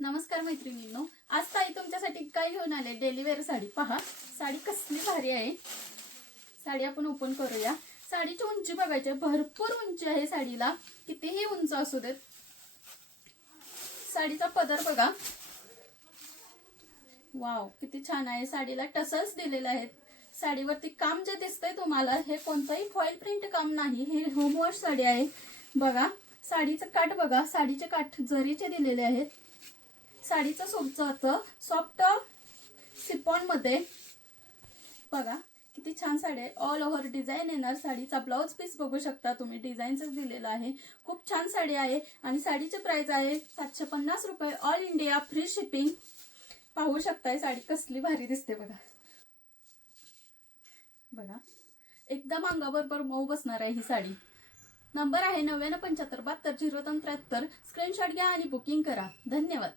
नमस्कार मैत्रिणींनो, आज ताई तुमच्यासाठी काय घेऊन आले? डेली वेअर साडी पहा. साडी कसली भारी आहे. साडी आपण ओपन करूया. साडीची उंची बघायची, भरपूर उंची आहे साडीला, कितीही उंच असू देत. साडीचा पदर बघा, वाव किती छान आहे. साडीला टसल्स दिलेले आहेत. साडीवरती काम जे दिसतंय तुम्हाला, हे कोणतंही फॉइल प्रिंट काम नाही, ही होम वॉश साडी आहे. बघा साडीचं काठ बघा, साडीचे काठ जरीचे दिलेले आहेत. साडीचं सुबचं सॉफ्ट सिपॉन मध्ये बघा किती छान साडी आहे. ऑल ओव्हर डिझाईन येणार. साडीचा ब्लाउज पीस बघू शकता तुम्ही, डिझाईनच दिलेला आहे. खूप छान साडी आहे आणि साडीची प्राइस आहे 750 रुपये. All India free shipping. पाहू शकताय साडी कसली भारी दिसते बघा. बघा एकदम अंगाबरोबर मऊ बसणार आहे ही साडी. नंबर आहे 9975720373. स्क्रीनशॉट घ्या आणि बुकिंग करा. धन्यवाद.